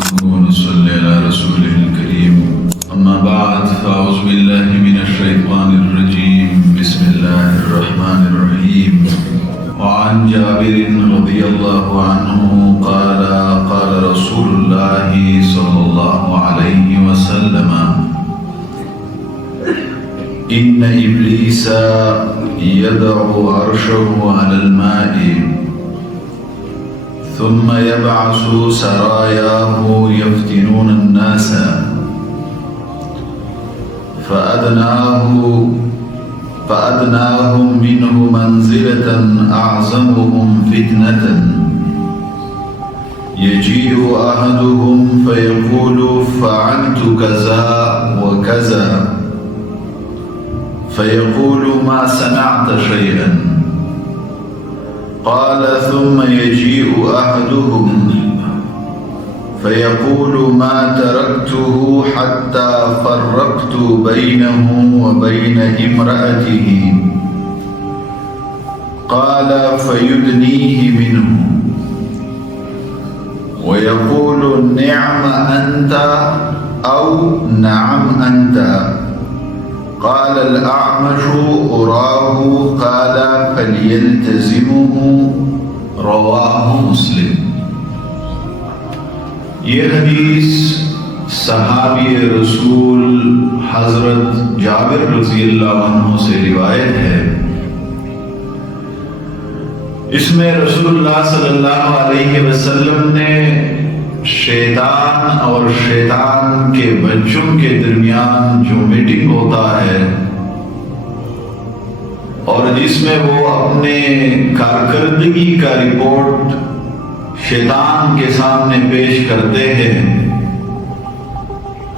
نحمده ونصلي على رسوله الكريم أما بعد فأعوذ بالله من الشيطان الرجيم بسم الله الرحمن الرحيم وعن جابر رضي الله عنه قال قال رسول الله صلى الله عليه وسلم إن إبليس يضع عرشه على الماء ثم يبعث سراياه يفتنون الناس فأدناهم منه منزلة أعظمهم فتنة يجيء أحدهم فيقول فعلت كذا وكذا فيقول ما صنعت شيئا قال ثم يجيء أحدهم فيقول ما تركته حتى فرقت بينه وبين امرأته قال فيدنيه منه ويقول نعم أنت أو نعم أنت قال الأعمش أراه قال فليلتزمه رواه مسلم. یہ حدیث صحابی رسول حضرت جابر رضی اللہ عنہ سے روایت ہے. اس میں رسول اللہ صلی اللہ علیہ وسلم نے شیطان اور شیطان کے بچوں کے درمیان جو میٹنگ ہوتا ہے اور جس میں وہ اپنے کارکردگی کا رپورٹ شیطان کے سامنے پیش کرتے ہیں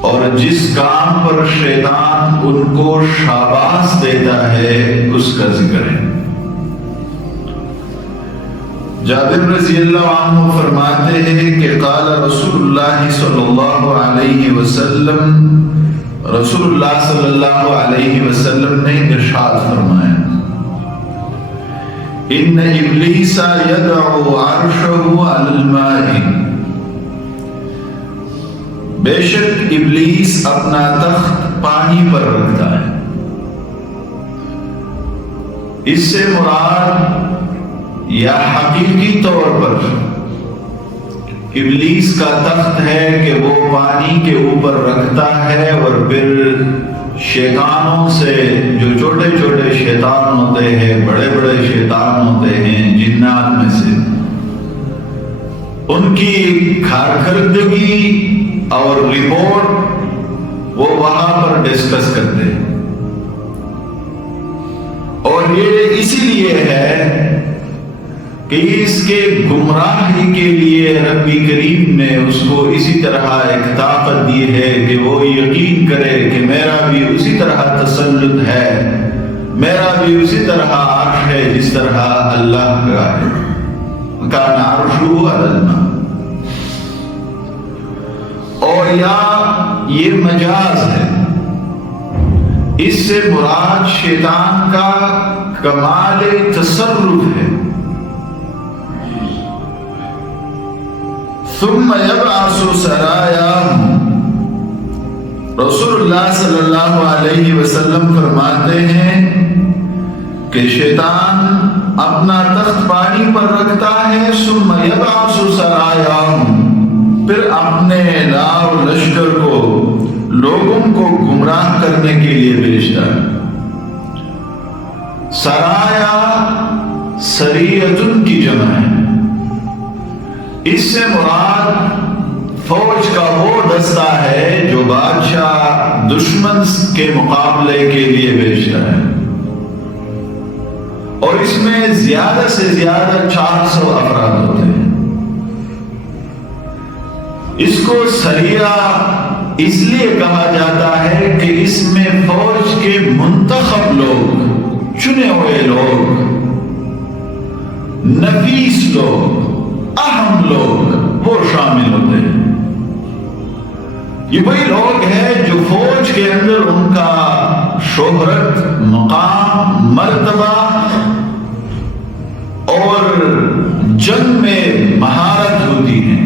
اور جس کام پر شیطان ان کو شاباش دیتا ہے اس کا ذکر ہے. جابر رضی اللہ عنہ فرماتے ہیں کہ قال رسول اللہ صلی اللہ علیہ وسلم رسول اللہ صلی اللہ علیہ وسلم نے ارشاد فرمایا ان ابلیس یدعو عرشہ علی الماء بے شک ابلیس اپنا تخت پانی پر رکھتا ہے. اس سے مراد یا حقیقی طور پر ابلیس کا تخت ہے کہ وہ پانی کے اوپر رکھتا ہے اور پھر شیطانوں سے جو چھوٹے چھوٹے شیطان ہوتے ہیں بڑے بڑے شیطان ہوتے ہیں جنات میں سے ان کی کارکردگی اور رپورٹ وہ وہاں پر ڈسکس کرتے ہیں. اور یہ اسی لیے ہے کہ اس کے گمراہی کے لیے رب کریم نے اس کو اسی طرح ایک طاقت دی ہے کہ وہ یقین کرے کہ میرا بھی اسی طرح تسلط ہے, میرا بھی اسی طرح عرش ہے جس طرح اللہ کا ہے. کان عرشہ علی الماء. اور یا یہ مجاز ہے, اس سے مراد شیطان کا کمال تصرف ہے. ثم يبعث سراياه رسول اللہ صلی اللہ علیہ وسلم فرماتے ہیں کہ شیطان اپنا تخت پانی پر رکھتا ہے. ثم يبعث سراياه پھر اپنے لاؤ لشکر کو لوگوں کو گمراہ کرنے کے لیے بھیجتا ہے. سرایا سریۃن کی جمع ہے. اس سے مراد فوج کا وہ دستہ ہے جو بادشاہ دشمن کے مقابلے کے لیے بھیجتا ہے اور اس میں زیادہ سے زیادہ 400 افراد ہوتے ہیں. اس کو سریہ اس لیے کہا جاتا ہے کہ اس میں فوج کے منتخب لوگ, چنے ہوئے لوگ, نفیس لوگ, اہم لوگ وہ شامل ہوتے ہیں. یہ وہی لوگ ہیں جو فوج کے اندر ان کا شہرت, مقام, مرتبہ اور جنگ میں مہارت ہوتی ہے.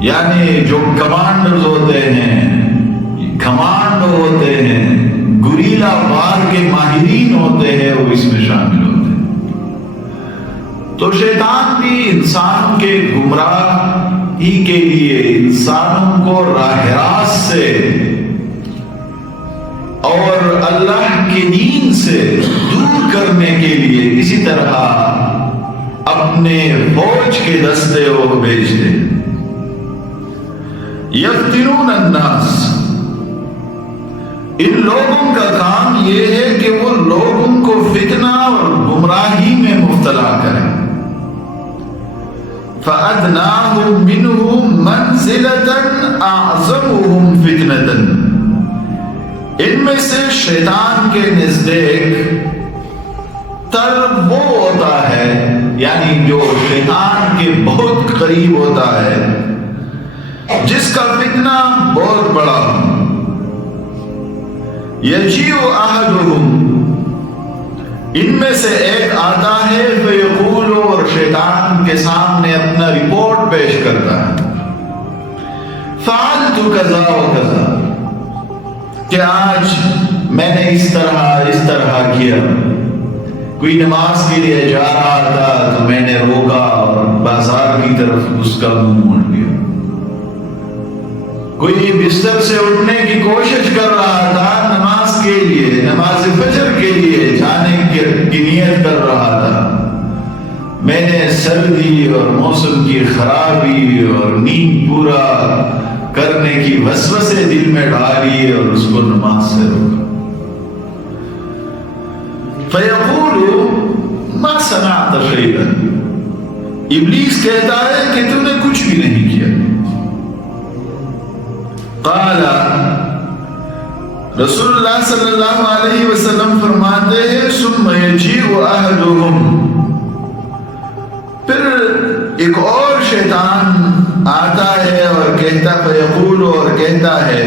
یعنی جو کمانڈرز ہوتے ہیں، کمانڈو ہوتے ہیں، گریلا وار کے ماہرین ہوتے ہیں، وہ اس میں شامل ہوتے ہیں۔ تو شیطان بھی انسان کے گمراہی کے لیے، انسانوں کو راہ راست سے اور اللہ کے دین سے دور کرنے کے لیے اسی طرح اپنے فوج کے دستے وہ بھیجتے ہیں۔ یفتنون الناس، ان لوگوں کا کام یہ ہے کہ وہ لوگوں کو فتنہ اور گمراہی میں مبتلا کریں۔ فَأَدْنَاهُمْ مِنْهُمْ مَنْزِلَةً أَعْظَمُهُمْ فِتْنَةً، ان میں سے شیطان کے نزدیک تر وہ ہوتا ہے، یعنی جو شیطان کے بہت قریب ہوتا ہے، جس کا فتنہ بہت بڑا ہو۔ یجیء احدہم، ان میں سے ایک آتا ہے، فیقول، اور شیطان کے سامنے اپنا رپورٹ پیش کرتا ہے، فعلت کذا و کذا، کہ آج میں نے اس طرح کیا۔ کوئی نماز کے لیے جا رہا تھا تو میں نے روکا اور بازار کی طرف اس کا منہ موڑ دیا۔ کوئی بستر سے اٹھنے کی کوشش کر رہا تھا نماز کے لیے، نماز فجر کے لیے جانے کی نیت کر رہا تھا، میں نے سردی اور موسم کی خرابی اور نیند پورا کرنے کی وسوسے دل میں ڈالی اور اس کو نماز سے روکا۔ فیقول ما صنعت شیئا، ابلیس کہتا ہے کہ تم نے کچھ بھی نہیں کیا۔ قال، رسول اللہ صلی اللہ علیہ وسلم فرماتے ہیں، ثم یجیء احدہم، پھر ایک اور شیطان آتا ہے اور کہتا، فیقول، اور کہتا ہے،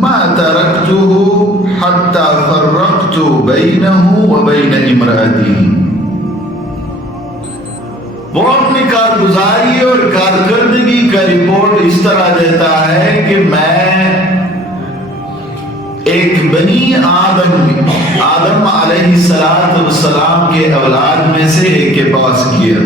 ما ترکتہ حتی فرقت بینہ وبین امرأتہ، وہ اپنی کارگزاری اور کارکردگی کا رپورٹ اس طرح دیتا ہے کہ میں ایک بنی آدم علیہ السلام کے اولاد میں سے ایک کے پاس کیا،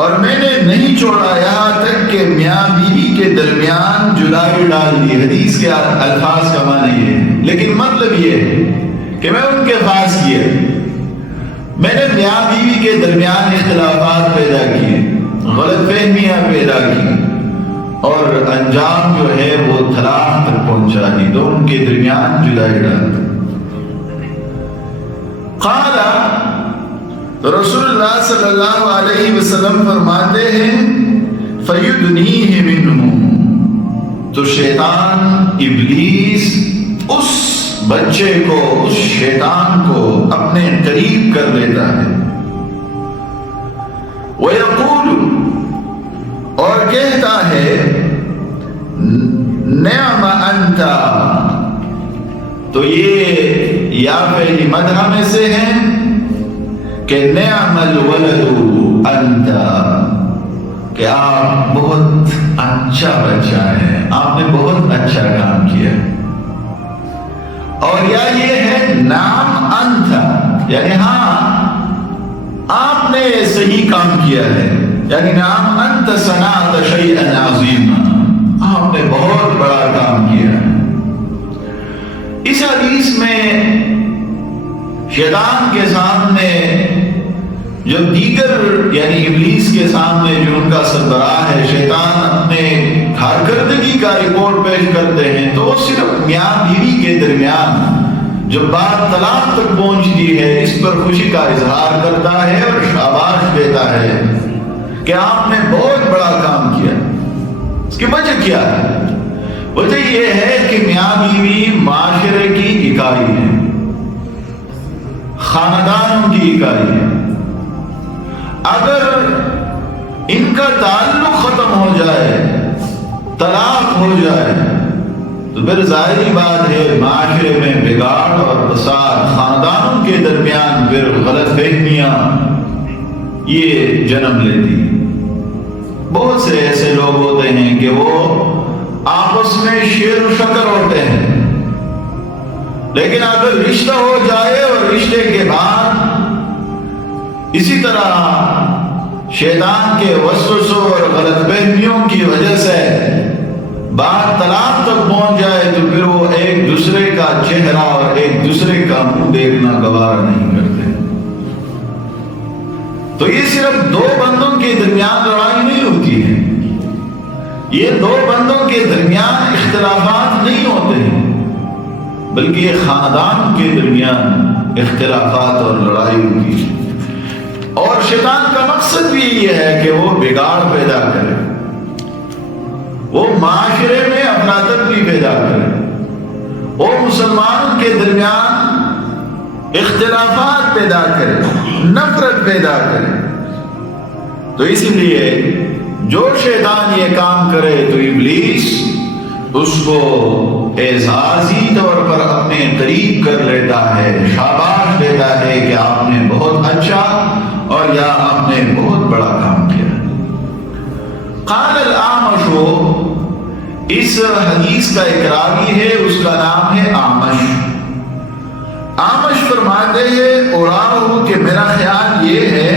اور میں نے نہیں چھوڑا یہاں تک کہ میاں بیوی کے درمیان جدائی ڈال دی۔ حدیث کے الفاظ کا معنی یہ ہے، لیکن مطلب یہ ہے کہ میں ان کے پاس کیا، میں نے میاں بیوی کے درمیان اختلافات پیدا کیے، غلط فہمیاں پیدا کی، اور انجام جو ہے وہ طلاق تک پہنچا دی، تو ان کے درمیان جدائی ڈال دی۔ قال، رسول اللہ صلی اللہ علیہ وسلم فرماتے ہیں، فَيُدْنِيهِ مِنْهُ، تو شیطان ابلیس اس بچے کو، اس شیطان کو اپنے قریب کر لیتا ہے۔ وَيَقُولُ، اور کہتا ہے، نعم انت، تو یہ یا فعل مدح میں سے ہیں کہ نعم الولد انت، کہ آپ بہت اچھا بچہ ہیں، آپ نے بہت اچھا کام کیا۔ اور یا یہ ہے نعم انت، یعنی ہاں آپ نے صحیح کام کیا ہے، یعنی نعم انت صنعت شیئا عظیما، آپ نے بہت بڑا کام کیا ہے۔ اس حدیث میں شیطان کے سامنے جو دیگر، یعنی ابلیس کے سامنے جو ان کا سربراہ ہے شیطان، اپنے کارکردگی کا رپورٹ پیش کرتے ہیں، تو وہ صرف میاں بیوی کے درمیان جو بات طلاق تک پہنچتی ہے اس پر خوشی کا اظہار کرتا ہے اور شاباش دیتا ہے کہ آپ نے بہت بڑا کام کیا۔ اس کی وجہ کیا ہے؟ وجہ یہ ہے کہ میاں بیوی معاشرے کی اکائی ہے، خاندان کی اکائی ہے۔ اگر ان کا تعلق ختم ہو جائے، طلاق ہو جائے، تو پھر ظاہری بات ہے معاشرے میں بگاڑ اور فساد، خاندانوں کے درمیان پھر غلط فہمیاں یہ جنم لیتی۔ بہت سے ایسے لوگ ہیں کہ وہ آپس میں شیر و شکر ہوتے ہیں، لیکن اگر رشتہ ہو جائے اور رشتے کے بعد اسی طرح شیطان کے وسوسوں اور غلط فہمیوں کی وجہ سے بات طلاق تک پہنچ جائے تو پھر وہ ایک دوسرے کا چہرہ اور ایک دوسرے کا منہ دیکھنا گوارا نہیں کرتے۔ تو یہ صرف دو بندوں کے درمیان لڑائی نہیں ہوتی ہے، یہ دو بندوں کے درمیان اختلافات نہیں ہوتے ہیں، بلکہ یہ خاندان کے درمیان اختلافات اور لڑائی ہوتی ہے۔ اور شیطان کا مقصد بھی یہ ہے کہ وہ بگاڑ پیدا کرے، وہ معاشرے میں افراتفری پیدا کرے، وہ مسلمانوں کے درمیان اختلافات پیدا کرے، نفرت پیدا کرے۔ تو اسی لیے جو شیطان یہ کام کرے تو ابلیس اس کو اعزازی طور پر اپنے قریب کر لیتا ہے، شاباش دیتا ہے کہ آپ نے بہت اچھا اور یا آپ نے بہت بڑا کام کیا۔ قال الاعمش، اس حدیث کا ایک راوی ہے، اس کا نام ہے اعمش۔ اعمش فرماتے ہیں اراہ کہ میرا خیال یہ ہے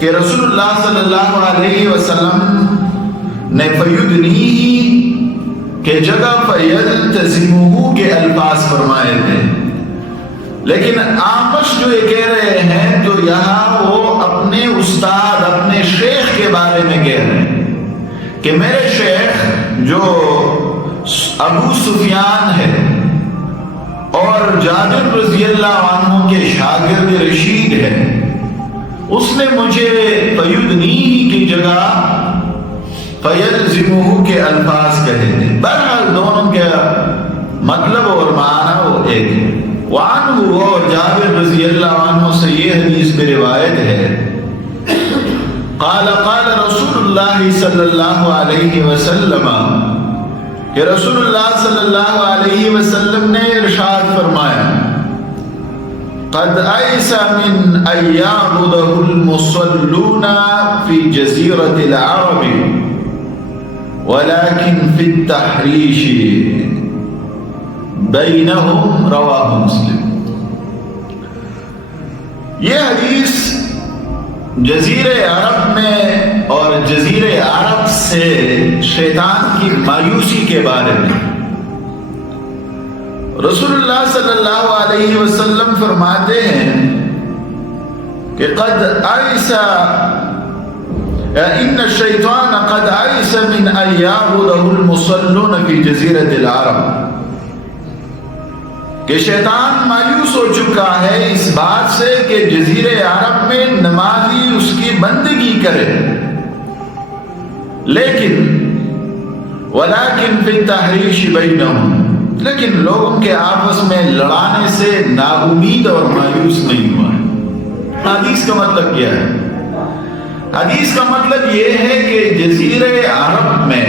کہ رسول اللہ صلی اللہ علیہ وسلم نے فیدنیہ کے جگہ فیلتزمہ کے الفاظ فرمائے تھے، لیکن اعمش جو یہ کہہ رہے ہیں تو یہاں وہ اپنے استاد اپنے شیخ کے بارے میں کہہ رہے ہیں کہ میرے شیخ جو ابو سفیان ہے اور جابر رضی اللہ عنہ کے شاگرد رشید ہے، اس نے مجھے فیدنیہ کی جگہ فیلزمہ کے الفاظ کہے تھے۔ بہرحال دونوں کا مطلب اور معنی وہ ایک ہے۔ وعنہ اور جابر رضی اللہ عنہ سے یہ حدیث میں روایت ہے، قال قال رسول اللہ صلی اللہ علیہ وسلم، کہ رسول اللہ صلی اللہ علیہ وسلم نے ارشاد فرمایا، قد ایس من ان یعبدہ المصلون فی جزیرۃ العرب ولكن فی التحریش بینہم، رواہ مسلم۔ یہ حدیث جزیرہ عرب میں اور جزیرہ عرب سے شیطان کی مایوسی کے بارے میں رسول اللہ صلی اللہ علیہ وسلم فرماتے ہیں کہ قد ایس ان الشیطان قد ایس من ان یعبدہ المصلون فی جزیرۃ العرب، کہ شیطان مایوس ہو چکا ہے اس بات سے کہ جزیرہ عرب میں نمازی اس کی بندگی کرے، لیکن ولیکن فی التحریش بینہم، لیکن لوگوں کے آپس میں لڑانے سے نا امید اور مایوس نہیں ہوا ہے۔ حدیث کا مطلب کیا ہے؟ حدیث کا مطلب یہ ہے کہ جزیرہ عرب میں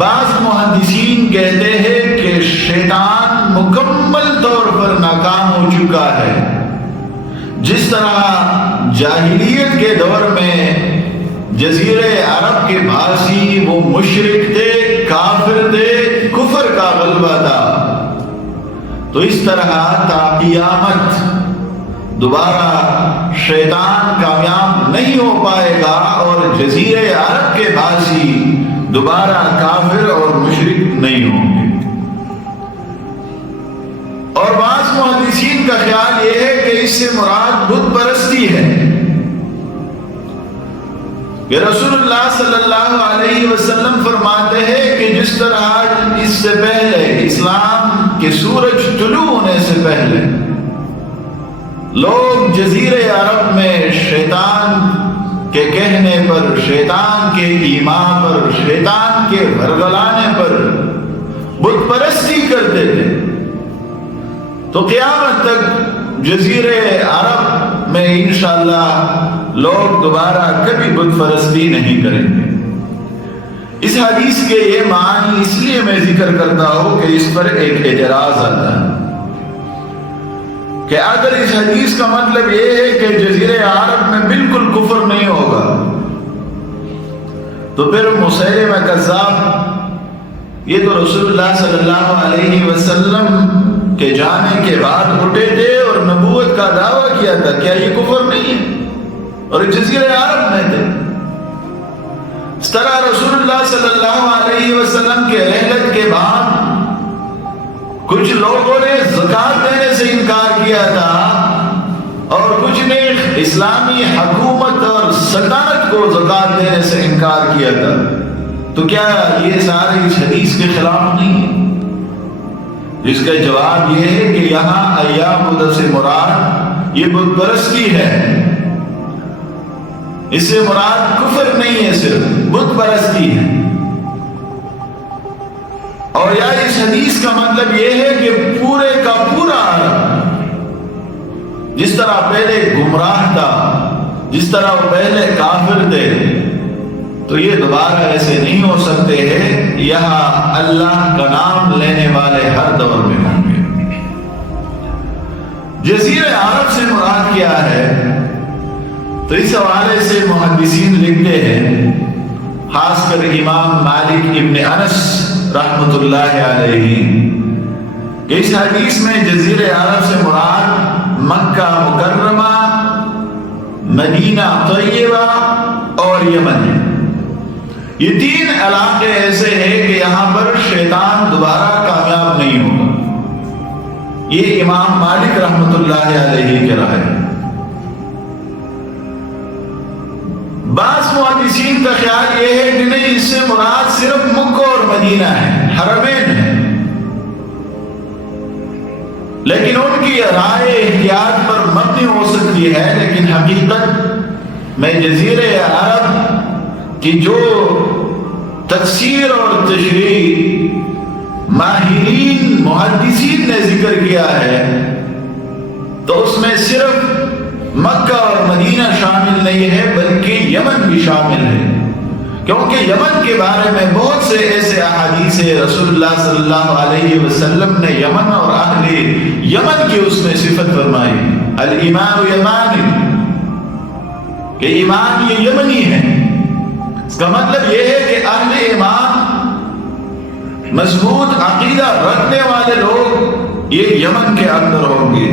بعض محدثین کہتے ہیں کہ شیطان مکمل طور پر ناکام ہو چکا ہے، جس طرح جاہلیت کے دور میں جزیرہ عرب کے بھاسی وہ مشرک تھے، کافر تھے، کفر کا غلبہ تھا، تو اس طرح تا قیامت دوبارہ شیطان کامیاب نہیں ہو پائے گا اور جزیرہ عرب کے بھاسی دوبارہ کافر اور مشرک نہیں ہوں گے۔ اور بعض محدثین کا خیال یہ ہے کہ اس سے مراد بت پرستی ہے، کہ رسول اللہ صلی اللہ علیہ وسلم فرماتے ہیں کہ جس طرح اس سے پہلے اسلام کے سورج طلوع ہونے سے پہلے لوگ جزیرہ عرب میں شیطان کے کہنے پر، شیطان کے ایمان پر، شیطان کے ورگلانے پر بت پرستی کرتے تھے، تو قیامت تک جزیرہ عرب میں انشاءاللہ لوگ دوبارہ کبھی بت پرستی نہیں کریں گے۔ اس حدیث کے یہ معنی اس لیے میں ذکر کرتا ہوں کہ اس پر ایک اعتراض آتا ہے کہ اگر اس حدیث کا مطلب یہ ہے کہ جزیرہ عرب میں بالکل کفر نہیں ہوگا، تو پھر مسیلمہ کذاب یہ تو رسول اللہ صلی اللہ علیہ وسلم کے جانے کے بعد اٹھے تھے اور نبوت کا دعویٰ کیا تھا. کیا یہ کفر نہیں ہے؟ اور جزیرہ عرب میں تھے. اس طرح رسول اللہ صلی اللہ علیہ وسلم کے رحلت کے بعد کچھ لوگوں نے زکوٰۃ دینے سے انکار کیا تھا اور کچھ نے اسلامی حکومت اور سلطنت کو زکوٰۃ دینے سے انکار کیا تھا. تو کیا یہ سارے اس حدیث کے خلاف نہیں ہے؟ جس کا جواب یہ ہے کہ یہاں ایام بدر سے مراد یہ بت پرستی ہے. اس سے مراد کفر نہیں ہے، صرف بت پرستی ہے. اور یا اس حدیث کا مطلب یہ ہے کہ پورے کا پورا عرب جس طرح پہلے گمراہ تھا، جس طرح وہ پہلے کافر تھے، تو یہ دوبارہ ایسے نہیں ہو سکتے ہیں. یہاں اللہ کا نام لینے والے ہر دور میں ہوں گے. جزیرہ عرب سے مراد کیا ہے؟ تو اس حوالے سے محدثین لکھتے ہیں، خاص کر امام مالک ابن انس رحمۃ اللہ علیہ، کہ اس حدیث میں جزیرہ عرب سے مراد مکہ مکرمہ، مدینہ طیبہ اور یمن ہے. یہ تین علاقے ایسے ہیں کہ یہاں پر شیطان دوبارہ کامیاب نہیں ہوگا. یہ امام مالک رحمۃ اللہ علیہ کی رائے ہے. بعض محدثین کا خیال یہ ہے کہ نہیں، اس سے مراد صرف مکہ اور مدینہ ہے، حرمین ہے. لیکن ان کی رائے احتیاط پر مبنی ہو سکتی ہے، لیکن حقیقت میں جزیرہ عرب کی جو تفسیر اور تشریح ماہرین محدثین نے ذکر کیا ہے تو اس میں صرف مکہ اور مدینہ شامل نہیں ہے بلکہ یمن بھی شامل ہے، کیونکہ یمن کے بارے میں بہت سے ایسے احادیث ہیں. رسول اللہ صلی اللہ علیہ وسلم نے یمن اور اہل یمن کی اس میں صفت فرمائی، الایمان یمانی، کہ ایمان یہ یمنی ہے. اس کا مطلب یہ ہے کہ اہل ایمان، مضبوط عقیدہ رکھنے والے لوگ یہ یمن کے اندر ہوں گے.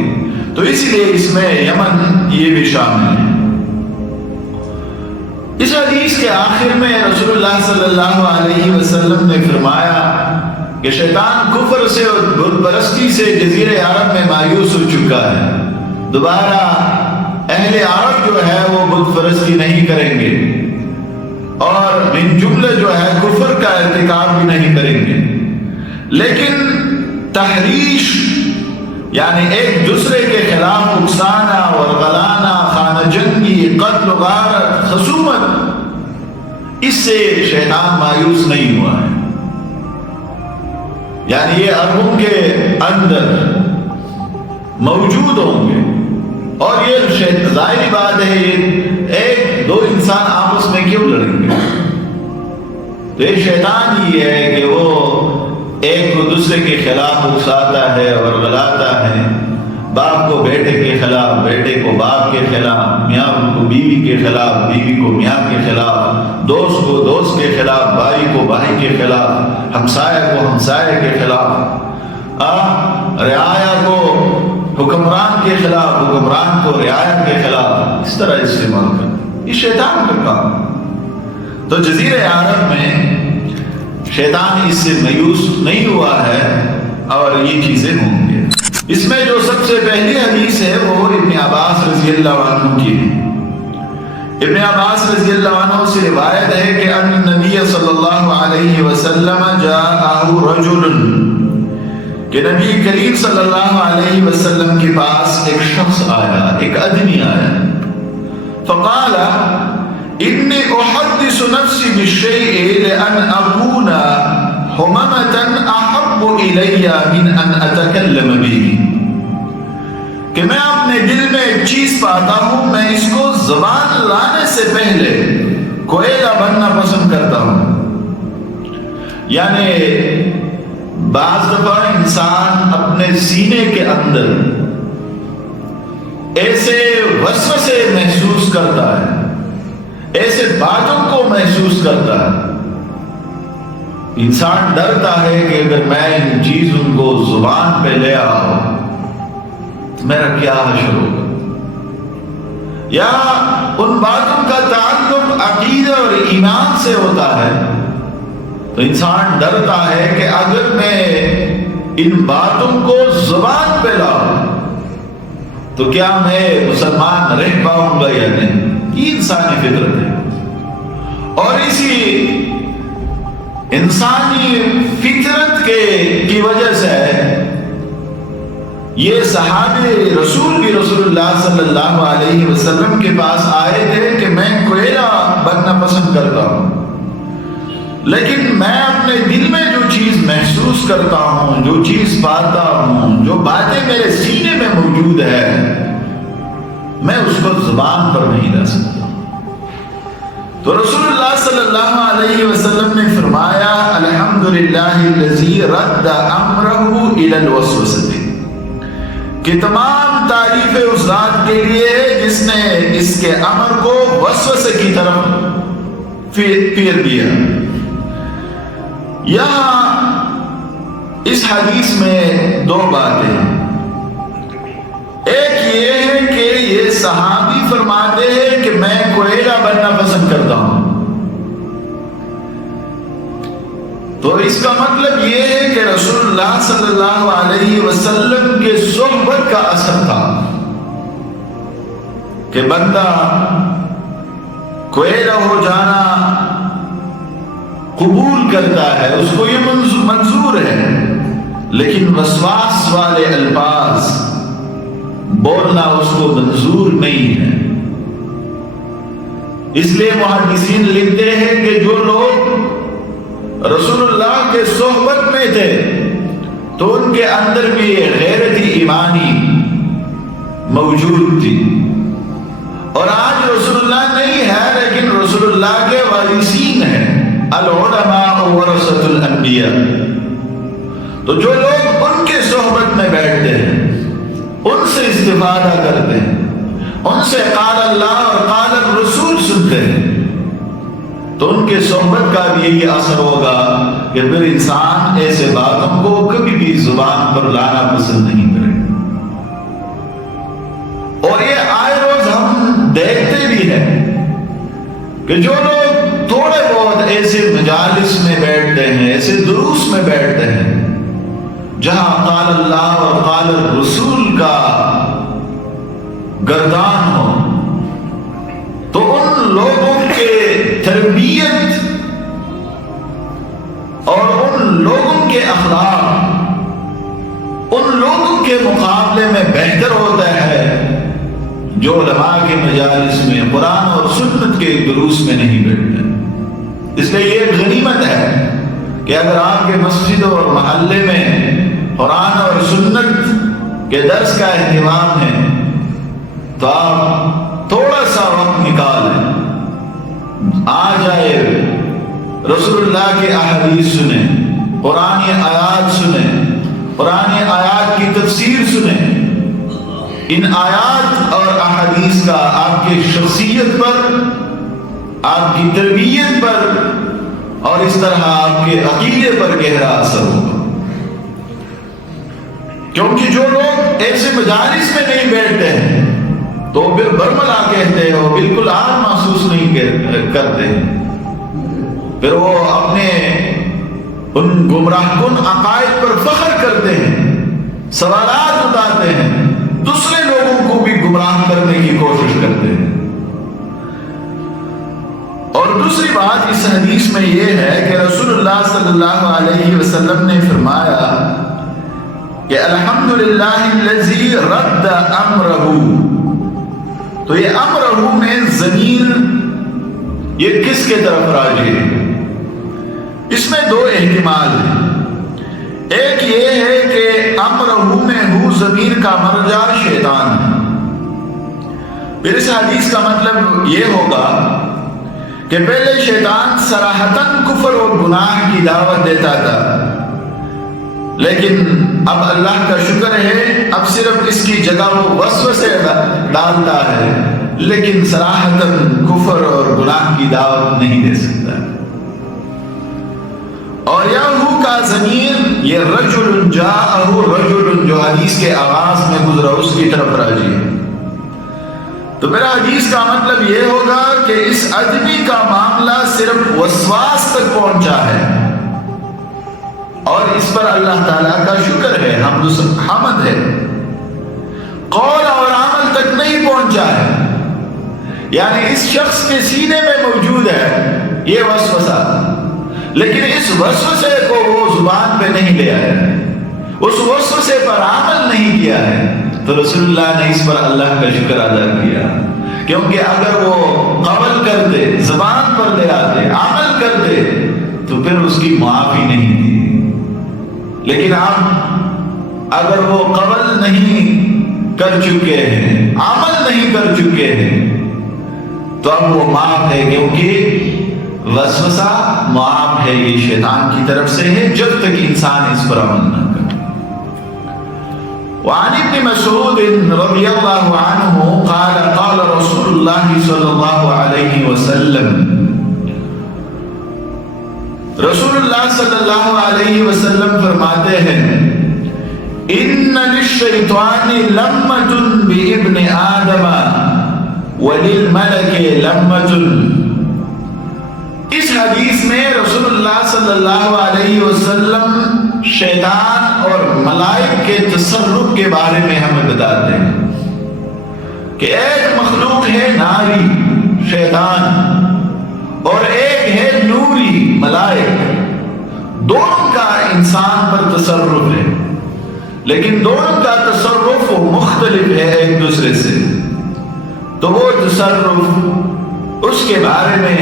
تو اس لیے اس میں یمن یہ بھی شامل ہے. اس حدیث کے آخر میں رسول اللہ صلی اللہ علیہ وسلم نے فرمایا کہ شیطان کفر سے اور بت پرستی سے جزیرہ عرب میں مایوس ہو چکا ہے. دوبارہ اہل عرب جو ہے وہ بت پرستی نہیں کریں گے اور من جملہ جو ہے کفر کا ارتکاب بھی نہیں کریں گے. لیکن تحریش یعنی ایک دوسرے کے خلاف اکسانا اور غلانا، خانہ جنگی، قتل و غارت، خصومت، اس سے شیطان مایوس نہیں ہوا ہے. یعنی یہ عربوں کے اندر موجود ہوں گے. اور یہ ظاہری بات ہے، ایک دو انسان آپس میں کیوں لڑیں گے؟ تو یہ شیطان ہی ہے کہ وہ ایک کو دوسرے کے خلاف اکساتا ہے اور غلاتا ہے. باپ کو بیٹے کے خلاف، بیٹے کو باپ کے خلاف، میاں کو بیوی کے خلاف، بیوی کو میاں کے خلاف، دوست کو دوست کے خلاف، بھائی کو بھائی کے خلاف، ہمسایہ کو ہمسایہ کے خلاف، رعایا کو حکمران کے خلاف، حکمران کو رعایا کے خلاف، اس طرح استعمال کرتے. یہ شیطان کا کام. تو جزیرہ عرب میں شیطان اس سے مایوس نہیں ہوا ہے اور یہ چیزیں ہوں گے. اس میں جو سب سے پہلی حدیث ہے وہ ابن عباس رضی اللہ عنہ کی ہے. ابن عباس رضی اللہ عنہ سے روایت ہے کہ ان نبی صلی اللہ علیہ وسلم جاءہ رجل، کہ نبی کریم صلی اللہ علیہ وسلم کے پاس ایک شخص آیا، ایک آدمی آیا. فقال انی احدث نفسی بالشیء لان اکون حممة احب الی من ان اتکلم به، کہ میں اپنے دل میں ایک چیز پاتا ہوں، میں اس کو زبان لانے سے پہلے کوئلہ بننا پسند کرتا ہوں. یعنی بعض دفعہ انسان اپنے سینے کے اندر ایسے وسوسے محسوس کرتا ہے، ایسے باتوں کو محسوس کرتا ہے۔ انسان ڈرتا ہے کہ اگر میں ان چیزوں کو زبان پہ لے آؤں تو میرا کیا حشر ہوگا، یا ان باتوں کا تعلق عقیدہ اور ایمان سے ہوتا ہے تو انسان ڈرتا ہے کہ اگر میں ان باتوں کو زبان پہ لاؤں تو کیا میں مسلمان رہ پاؤں گا یا نہیں۔ یہ انسانی فطرت ہے، اور اسی انسانی فطرت کی وجہ سے یہ صحابی رسول بھی رسول اللہ صلی اللہ علیہ وسلم کے پاس آئے تھے کہ میں کوئلہ بننا پسند کرتا ہوں، لیکن میں اپنے دل میں جو چیز محسوس کرتا ہوں، جو چیز پاتا ہوں، جو باتیں میرے سینے میں موجود ہے، میں اس کو زبان پر نہیں لا سکتا۔ تو رسول اللہ صلی اللہ علیہ وسلم نے فرمایا الحمدللہ الذی رد امرہ الی الوسوسۃ، کہ تمام تعریف اس ذات کے لیے جس نے اس کے امر کو وسوسے کی طرف پھیر دیا۔ یہاں اس حدیث میں دو باتیں ہیں، ایک یہ ہے کہ یہ صحابی فرماتے ہیں کہ میں کوئلہ بننا پسند کرتا ہوں، تو اس کا مطلب یہ ہے کہ رسول اللہ صلی اللہ علیہ وسلم کے صحبت کا اثر تھا کہ بندہ کوئلہ ہو جانا قبول کرتا ہے، اس کو یہ منظور ہے، لیکن وسواس والے الفاظ بولنا اس کو منظور نہیں ہے۔ اس لیے محدثین لکھتے ہیں کہ جو لوگ رسول اللہ کے صحبت میں تھے تو ان کے اندر بھی غیرت ایمانی موجود تھی، اور آج رسول اللہ نہیں ہے لیکن رسول اللہ کے وارثین ہیں، العلماء ورثۃ الانبیاء۔ تو جو لوگ ان کے صحبت میں بیٹھتے ہیں، ان سے استفادہ کرتے ہیں، ان سے قال اللہ اور قال الرسول سنتے ہیں، تو ان کے صحبت کا بھی یہی اثر ہوگا کہ پھر انسان ایسے باتوں کو کبھی بھی زبان پر لانا پسند نہیں کرے۔ اور یہ آئے روز ہم دیکھتے بھی ہیں کہ جو لوگ تھوڑے بہت ایسے مجالس میں بیٹھتے ہیں، ایسے دروس میں بیٹھتے ہیں جہاں قال اللہ اور قال الرسول کا گردان ہو، تو ان لوگوں کے تربیت اور ان لوگوں کے اخلاق ان لوگوں کے مقابلے میں بہتر ہوتا ہے جو علماء کے مجالس میں قرآن اور سنت کے دروس میں نہیں بیٹھتے۔ اس لیے یہ غنیمت ہے کہ اگر آپ کے مسجد اور محلے میں قرآن اور سنت کے درس کا اہتمام ہے تو آپ تھوڑا سا وقت نکالیں، آ جائے، رسول اللہ کے احادیث سنیں، قرآن آیات سنیں، قرآن آیات کی تفسیر سنیں۔ ان آیات اور احادیث کا آپ کی شخصیت پر، آپ کی تربیت پر اور اس طرح آپ کے عقیدے پر گہرا اثر ہوگا، کیونکہ جو لوگ ایسے مجالس میں نہیں بیٹھتے ہیں تو پھر برملا کہتے ہیں، وہ بالکل آرام محسوس نہیں کرتے، پھر وہ اپنے ان گمراہ کن عقائد پر فخر کرتے ہیں، سوالات اٹھاتے ہیں، دوسرے لوگوں کو بھی گمراہ کرنے کی کوشش کرتے ہیں۔ اور دوسری بات اس حدیث میں یہ ہے کہ رسول اللہ صلی اللہ علیہ وسلم نے فرمایا کہ الحمدللہ الذی رد امرہ، تو یہ امرہ میں ضمیر یہ کس کے طرف راجع ہے؟ اس میں دو احتمال ہیں۔ ایک یہ ہے کہ امرہ میں ہو ضمیر کا مرجع شیطان ہے، پھر اس حدیث کا مطلب یہ ہوگا کہ پہلے شیطان صراحتاً کفر و گناہ کی دعوت دیتا تھا، لیکن اب اللہ کا شکر ہے اب صرف اس کی جگہ وہ وسوسے ڈالتا ہے لیکن صراحتاً کفر اور گناہ کی دعوت نہیں دے سکتا. اور یا ہو کا ضمیر یہ رجل جاءہ رجل جو حدیث کے آغاز میں گزرا اس کی طرف راجی ہے. تو میرا حدیث کا مطلب یہ ہوگا کہ اس آدمی کا معاملہ صرف وسواس تک پہنچا ہے اور اس پر اللہ تعالیٰ کا شکر ہے، حمد ہے. قول اور عمل تک نہیں پہنچا ہے، یعنی اس شخص کے سینے میں موجود ہے یہ وسوسہ، لیکن اس وسوسے کو وہ زبان پہ نہیں لے آیا، اس وسوسے پر عمل نہیں کیا ہے. تو رسول اللہ نے اس پر اللہ کا شکر ادا کیا، کیونکہ اگر وہ قول کرتے، زبان پر لے آتے، عمل کرتے تو پھر اس کی معافی نہیں تھی. لیکن اب اگر وہ قول نہیں کر چکے ہیں، عمل نہیں کر چکے ہیں، تو اب وہ معاف ہے، کیونکہ وسوسہ معاف ہے، یہ شیطان کی طرف سے ہے جب تک انسان اس پر عمل نہ کرے. وعن ابن مسعود رضی اللہ عنہ قال قال رسول اللہ صلی اللہ علیہ وسلم، رسول اللہ صلی اللہ علیہ وسلم فرماتے ہیں ان للشیطان لمۃ بابن آدم وللملک لمۃ. اس حدیث میں رسول اللہ صلی اللہ علیہ وسلم شیطان اور ملائک کے تصرف کے بارے میں ہمیں بتاتے ہیں کہ ایک مخلوق ہے ناری شیطان اور ایک ہے نوری ملائک، دونوں کا انسان پر تصرف ہے، لیکن دونوں کا تصرف مختلف ہے ایک دوسرے سے. تو وہ تصرف اس کے بارے میں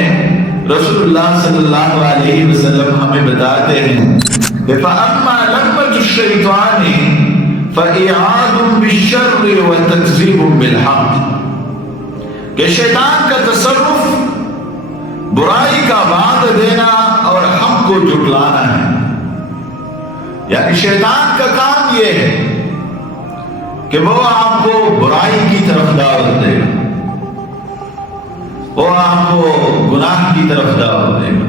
رسول اللہ صلی اللہ علیہ وسلم ہمیں بتاتے ہیں کہ فَأَمَّا لَمَّةُ الشَّيْطَانِ فَإِعَادٌ بِالشَّرِّ وَتَكْذِيبٌ بِالْحَقِّ، کہ شیطان کا تصرف برائی کا وعدہ دینا اور حق کو جھٹلانا ہے. یعنی شیطان کا کام یہ ہے کہ وہ آپ کو برائی کی طرف دعوت دے گا، وہ آپ کو گناہ کی طرف دعوت دے گا.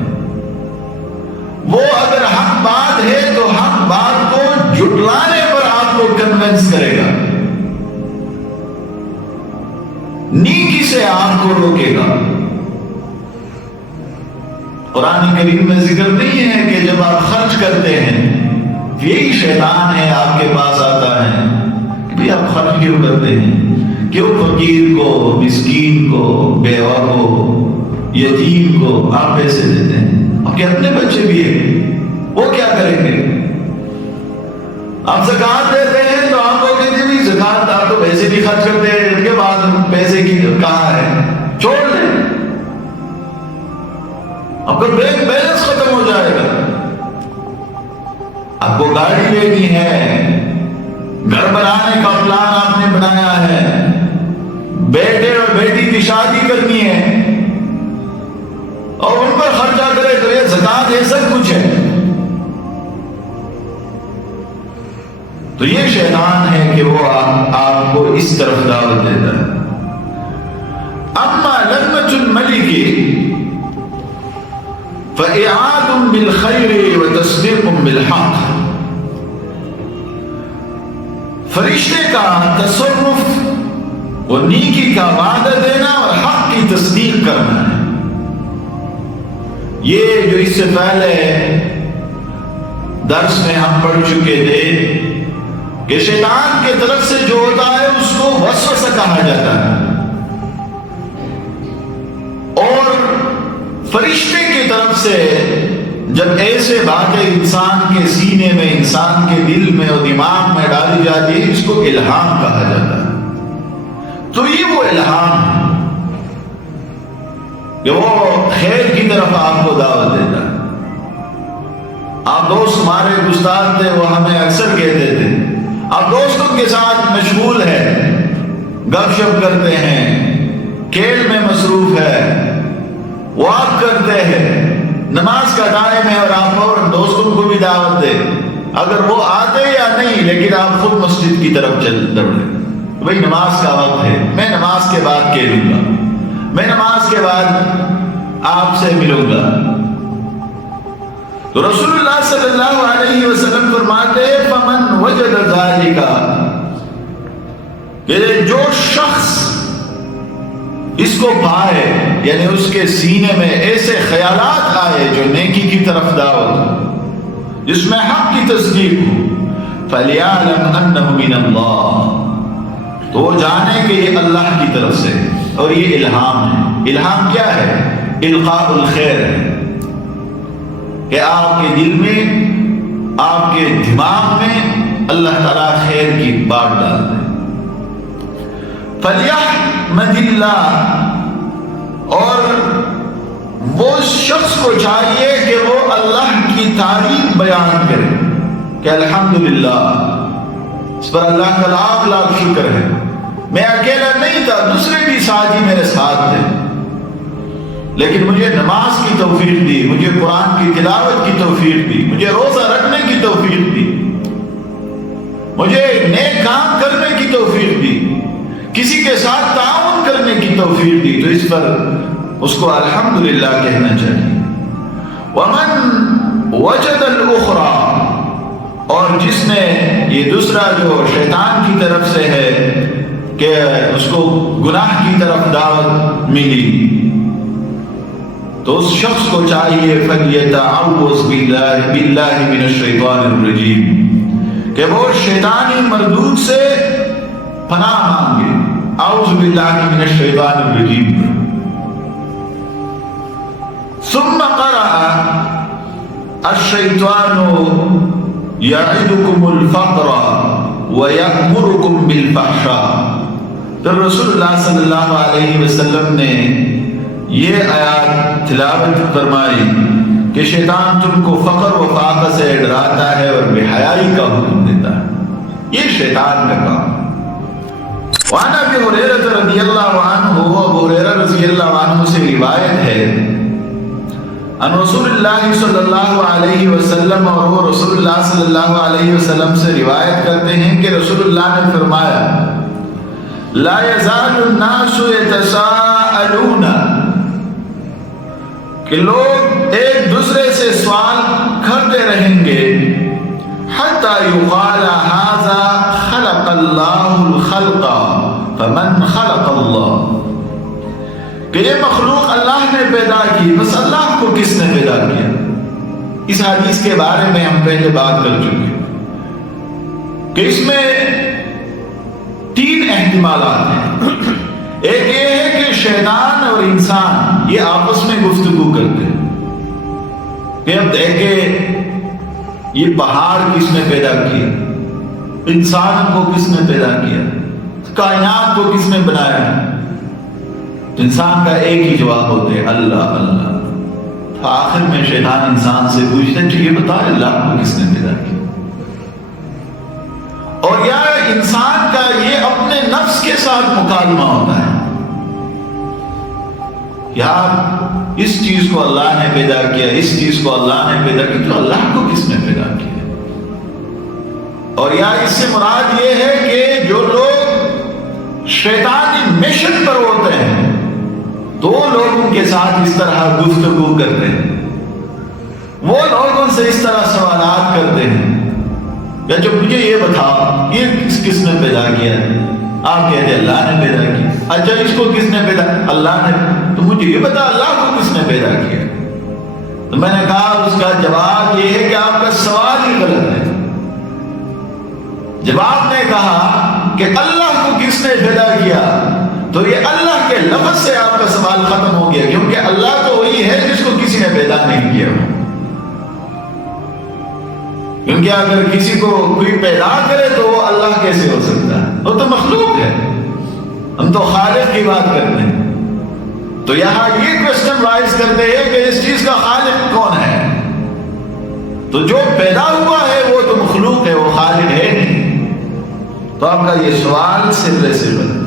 وہ اگر حق بات ہے تو حق بات کو جھٹلانے پر آپ کو کنونس کرے گا، نیکی سے آپ کو روکے گا. قرآن کریم میں ذکر نہیں ہے کہ جب آپ خرچ کرتے ہیں یہی شیطان ہے آپ کے پاس آتا ہے کہ آپ خرچ کیوں کرتے ہیں، کیوں فقیر کو، مسکین کو، بیوہ کو، یتیم کو آپ پیسے دیتے ہیں، آپ کے اپنے بچے بھی ہیں، وہ کیا کریں گے؟ آپ زکوٰۃ دیتے ہیں تو آپ کو کہتے ہیں زکوٰۃ آپ تو پیسے بھی خرچ کرتے ہیں، اس کے بعد پیسے کی کہاں ہے، چھوڑ دیں، آپ کا بینک بیلنس ختم ہو جائے گا. آپ کو گاڑی لینی ہے، گھر بنانے کا پلان آپ نے بنایا ہے، بیٹے اور بیٹی کی شادی کرنی ہے اور ان پر خرچہ کرے تو یہ زکوٰۃ ہے، سب کچھ ہے. تو یہ شیطان ہے کہ وہ آپ کو اس طرف دعوت دیتا ہے. اما لمۃ الملک فإعاد بالخير وتصديق بالحق، فرشتے کا تصرف وہ نیکی کا وعدہ دینا اور حق کی تصدیق کرنا ہے. یہ جو اس سے پہلے درس میں ہم پڑھ چکے تھے کہ شیطان کی طرف سے جو ہوتا ہے اس کو وسوسہ کہا جاتا ہے، اور فرشتے کی طرف سے جب ایسے باتیں انسان کے سینے میں، انسان کے دل میں اور دماغ میں ڈالی جاتی ہے اس کو الہام کہا جاتا ہے. تو یہ وہ الہام ہے کہ وہ خیر کی طرف آپ کو دعوت دیتا ہے. آپ دوست ہمارے استاد تھے، وہ ہمیں اکثر کہتے تھے آپ دوستوں کے ساتھ مشغول ہیں، گپ شپ کرتے ہیں، کھیل میں مصروف ہے، واک کرتے ہیں، نماز کا ٹائم ہے اور آپ اور دوستوں کو بھی دعوت دیں، اگر وہ آتے یا نہیں لیکن آپ خود مسجد کی طرف چل دوڑیں. بھائی نماز کا وقت ہے، میں نماز کے بعد کہہ لوں گا، میں نماز کے بعد آپ سے ملوں گا. تو رسول اللہ صلی اللہ علیہ وسلم فرماتے ہیں فمن وجد ذالک، کہ جو شخص اس کو پائے، یعنی اس کے سینے میں ایسے خیالات آئے جو نیکی کی طرف دعوت، جس میں حق کی تصدیق ہو، فَلْيَعْلَمْ أَنَّهُ مِنَ اللَّهِ، تو وہ جانے کہ یہ اللہ کی طرف سے، اور یہ الہام ہے. الہام کیا ہے؟ القاء الخیر ہے، کہ آپ کے دل میں، آپ کے دماغ میں اللہ تعالیٰ خیر کی بات ڈال دے. فَلْيَحْمَدِ اللَّهِ، اور وہ شخص کو چاہیے کہ وہ اللہ کی تعریف بیان کرے کہ الحمدللہ، اس پر اللہ کا لاکھ لاکھ شکر ہے، میں اکیلا نہیں تھا، دوسرے بھی ساتھی میرے ساتھ تھے، لیکن مجھے نماز کی توفیق دی، مجھے قرآن کی تلاوت کی توفیق دی، مجھے روزہ رکھنے کی توفیق دی، مجھے نیک کام کرنے کی توفیق دی، کسی کے ساتھ تعاون کرنے کی توفیق دی، تو اس پر اس کو الحمدللہ کہنا چاہیے. وَمَنْ وَجَدَ الْأُخْرَى، اور جس نے یہ دوسرا جو شیطان کی طرف سے ہے کہ اس کو گناہ کی طرف دعوت ملی، تو اس شخص کو چاہیے فَلْيَتَعَوَّذْ بِاللَّهِ مِنَ الشَّيْطَانِ الرَّجِيمِ، کہ وہ شیطانی مردود سے پناہ مانگے. اعوذ باللہ من الشیطان الرجیم. ثم قرأ الشیطان یعدکم الفقر ویأمرکم بالفحشاء. پھر رسول اللہ صلی اللہ علیہ وسلم نے یہ آیات تلاوت فرمائی کہ شیطان تم کو فقر و فاقہ سے ڈراتا ہے اور بے حیائی کا حکم دیتا ہے. یہ شیطان کا کام. وعن ابی ہریرہ رضی اللہ عنہ، ابو ہریرہ رضی اللہ عنہ سے روایت ہے ان رسول اللہ صلی اللہ علیہ وسلم، اور وہ رسول اللہ صلی اللہ علیہ وسلم سے روایت کرتے ہیں کہ رسول اللہ نے فرمایا لا یزال الناس یتساءلون، کہ لوگ ایک دوسرے سے سوال کرتے رہیں گے حتی یقال ھذا خلق اللہ الخلق فمن خلق اللہ، کہ یہ مخلوق اللہ نے پیدا کی، بس اللہ کو کس نے پیدا کیا. اس حدیث کے بارے میں ہم پہلے بات کر چکے کہ اس میں 3 احتمالات ہیں. ایک یہ ہے کہ شیطان اور انسان یہ آپس میں گفتگو کرتے ہیں کہ اب دیکھیں یہ پہاڑ کس نے پیدا کیا، انسان کو کس نے پیدا کیا، کائنات کو کس نے بنایا. انسان کا ایک ہی جواب ہوتے ہیں اللہ اللہ. آخر میں شیطان انسان سے پوچھتے ہیں یہ بتا اللہ کو کس نے پیدا کیا. اور یا انسان کا یہ اپنے نفس کے ساتھ مکالمہ ہوتا ہے، یار اس چیز کو اللہ نے پیدا کیا، اس چیز کو اللہ نے پیدا کیا، تو اللہ کو کس نے پیدا کیا. اور یا اس سے مراد یہ ہے کہ جو لوگ شیطانی مشن پر ہوتے ہیں، 2 لوگوں کے ساتھ اس طرح گفتگو کرتے ہیں، وہ لوگوں سے اس طرح سوالات کرتے ہیں یا جو مجھے یہ بتا یہ کس نے پیدا کیا. آپ کہتے ہیں اللہ نے پیدا کیا. اچھا اس کو کس نے پیدا؟ اللہ نے. تو مجھے یہ بتا اللہ کو کس نے پیدا کیا. تو میں نے کہا اس کا جواب یہ ہے کہ آپ کا سوال ہی غلط ہے. جب آپ نے کہا کہ اللہ کو کس نے پیدا کیا تو یہ اللہ کے لفظ سے آپ کا سوال ختم ہو گیا، کیونکہ اللہ تو وہی ہے جس کو کسی نے پیدا نہیں کیا. کیونکہ اگر کسی کو کوئی پیدا کرے تو وہ اللہ کیسے ہو سکتا ہے؟ وہ تو مخلوق ہے. ہم تو خالق کی بات کرتے ہیں. تو یہاں یہ کوشچن رائز کرتے ہیں کہ اس چیز کا خالق کون ہے؟ تو جو پیدا ہوا ہے وہ تو مخلوق ہے، وہ خالق ہے نہیں. تو آپ کا یہ سوال صرف سے غلط ہے.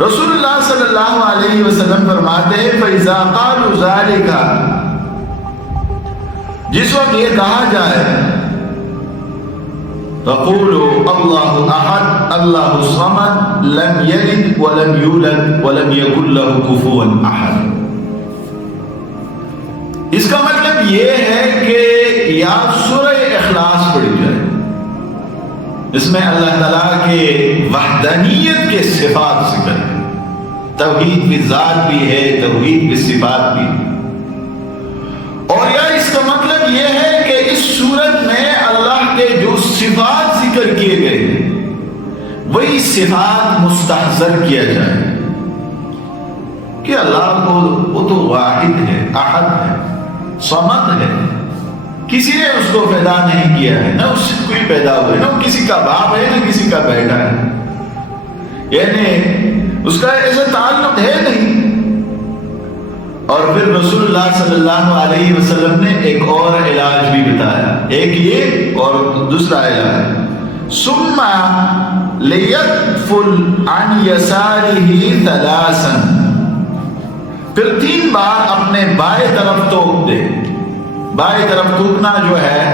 رسول اللہ صلی اللہ علیہ وسلم فرماتے ہیں فَإِذَا قَالُوا ذَلِكَ، جس وقت یہ کہا جائے فقولوا اللہ احد اللہ الصمد لم یلد ولم یولد ولم یکن له کفوا احد۔ اس کا مطلب یہ ہے کہ یا سورہ اخلاص پڑھی جائے، اس میں اللہ تعالیٰ کے وحدانیت کے صفات ذکر ہے، توحید کی ذات بھی ہے، توحید کی صفات بھی ہے، اور یا اس کا مطلب یہ ہے کہ اس صورت میں اللہ کے جو صفات ذکر کیے گئے وہی صفات مستحضر کیا جائے کہ اللہ کو وہ تو واحد ہے، احد ہے، صمد ہے، کسی نے اس کو پیدا نہیں کیا ہے، نہ اس سے کوئی پیدا ہوا ہے، نہ کسی کا باپ ہے نہ کسی کا بیٹا ہے، یعنی اس کا ایسا تعلق ہے نہیں۔ اور پھر رسول اللہ صلی اللہ علیہ وسلم نے ایک اور علاج بھی بتایا، ایک یہ اور دوسرا علاج، ثم لیدفل عن یسارہ ثلاثا، پھر 3 بار اپنے بائیں طرف توک دے۔ بائیں طرف تھوکنا جو ہے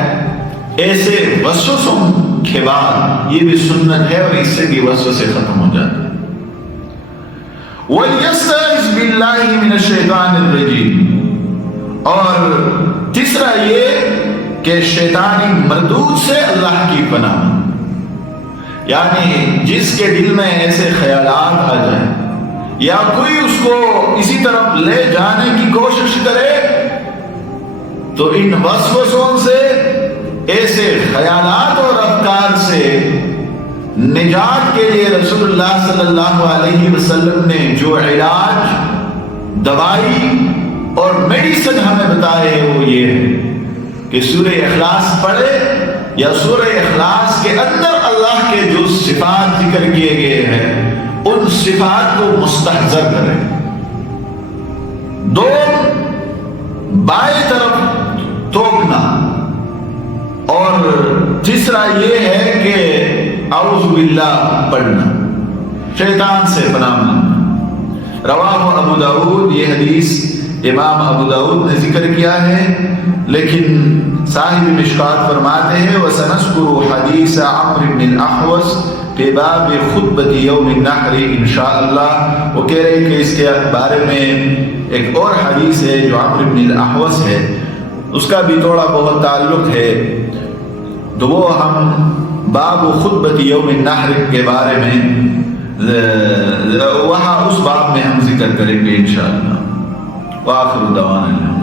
ایسے وسوسوں کے بعد یہ بھی سنت ہے، اور اس سے بھی وسوسے ختم ہو جاتے ہیں۔ وَلْيَسْتَعِذْ بِاللَّهِ مِنَ الشَّيْطَانِ الرَّجِيمِ، اور تیسرا یہ کہ شیطانی مردود سے اللہ کی پناہ، یعنی جس کے دل میں ایسے خیالات آ جائیں یا کوئی اس کو اسی طرف لے جانے کی کوشش کرے تو ان وسوسوں سے، ایسے خیالات اور افکار سے نجات کے لیے رسول اللہ صلی اللہ علیہ وسلم نے جو علاج، دوائی اور میڈیسن ہمیں بتائے ہیں وہ یہ ہے کہ سورہ اخلاص پڑھے، یا سورہ اخلاص کے اندر اللہ کے جو صفات ذکر کیے گئے ہیں ان صفات کو مستحضر کرے۔ 2 بائیں طرف توکنا، اور تیسرا یہ ہے کہ اعوذ باللہ پڑھنا، شیطان سے پناہ مانگنا۔ رواہ ابو داؤد، یہ حدیث امام ابو داؤد نے ذکر کیا ہے، لیکن صاحب مشکات فرماتے ہیں وَسَنَذْكُرُ حَدِيثَ عَمْرُ بْنِ الْأَحْوَصِ فِي بَابِ خُطْبَةِ يَوْمِ النَّحْرِ انشاءاللہ۔ وہ کہہ رہے ہیں کہ اس کے بارے میں ایک اور حدیث ہے جو عمرو بن الاحوص ہے، اس کا بھی تھوڑا بہت تعلق ہے، تو وہ ہم باب خطبۃ یوم النحر کے بارے میں وہاں اس باب میں ہم ذکر کریں گے انشاءاللہ۔ وآخر دعوانا